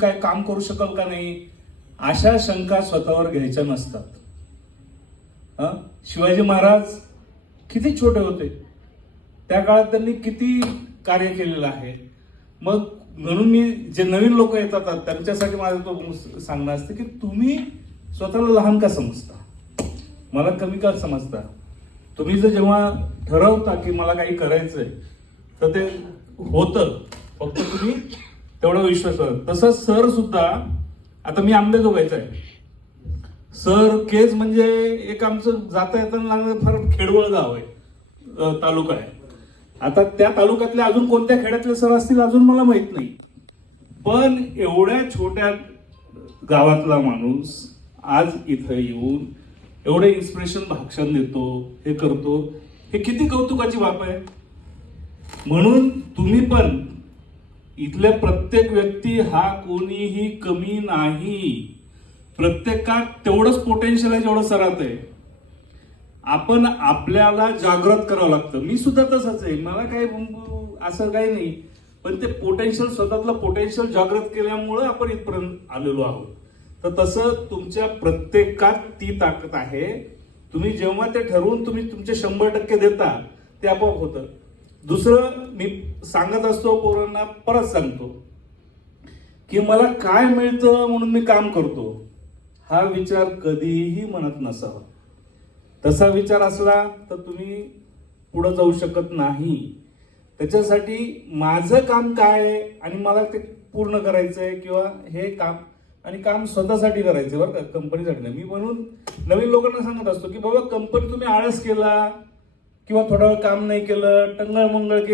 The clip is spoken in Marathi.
काय काम करू शकाल का नाही? अशा शंका स्वतःवर घ्यायच्या नसतात. शिवाजी महाराज किती छोटे होते. त्या काळात त्यांनी किती कार्य केलेलं आहे. मग म्हणून मी जे नवीन लोक येतात त्यांच्यासाठी माझं तो सांगणं असतं की तुम्ही स्वतःला लहान का समजता? मला कमी का समजता? तुम्ही जर जेव्हा ठरवता की मला काही करायचंय तर ते होतं. फक्त तुम्ही तेवढा विश्वास ठेवा. तसंच सर सुद्धा आता मी आंबेजोगायचं आहे सर केज म्हणजे एक आमचं जाता येताना फार खेडवळ गाव आहे तालुका आहे. आता त्या तालुक्यातल्या अजून कोणत्या खेड्यातले सर असतील अजून मला माहीत नाही. पण एवढ्या छोट्या गावातला माणूस आज इथं येऊन एवढं इन्स्पिरेशन भाषण देतो हे करतो हे किती कौतुकाची बाब आहे. म्हणून तुम्ही पण इथल्या प्रत्येक व्यक्ती हा कोणीही कमी नाही. प्रत्येकात तेवढंच पोटेन्शियल आहे जेवढं सरात आहे. आपण आपल्याला जागृत करावं लागतं. मी सुद्धा तसंच आहे. मला काही असं काही नाही. पण ते पोटेन्शियल स्वतःतलं पोटेन्शियल जागृत केल्यामुळं आपण इथपर्यंत आलेलो आहोत. तर तसं तुमच्या प्रत्येकात ती ताकद आहे. तुम्ही जेव्हा ते ठरवून तुम्ही तुमचे शंभर टक्के देता ते आपोआप होतं. दुसरं मी सांगत असतो पोरांना परत सांगतो की मला काय मिळतं म्हणून मी काम करतो हा विचार कधीही मनात नसावा. तसा विचार असला तर तुम्ही पुढं जाऊ शकत नाही. त्याच्यासाठी माझं काम काय आहे आणि मला ते पूर्ण करायचं आहे किंवा हे काम आणि काम स्वतःसाठी करायचं बरं का कंपनीसाठी नाही. मी म्हणून नवीन लोकांना सांगत असतो की बाबा कंपनी तुम्ही आळस केला किंवा थोडं काम नाही केलं टंगळ मंगळ केली.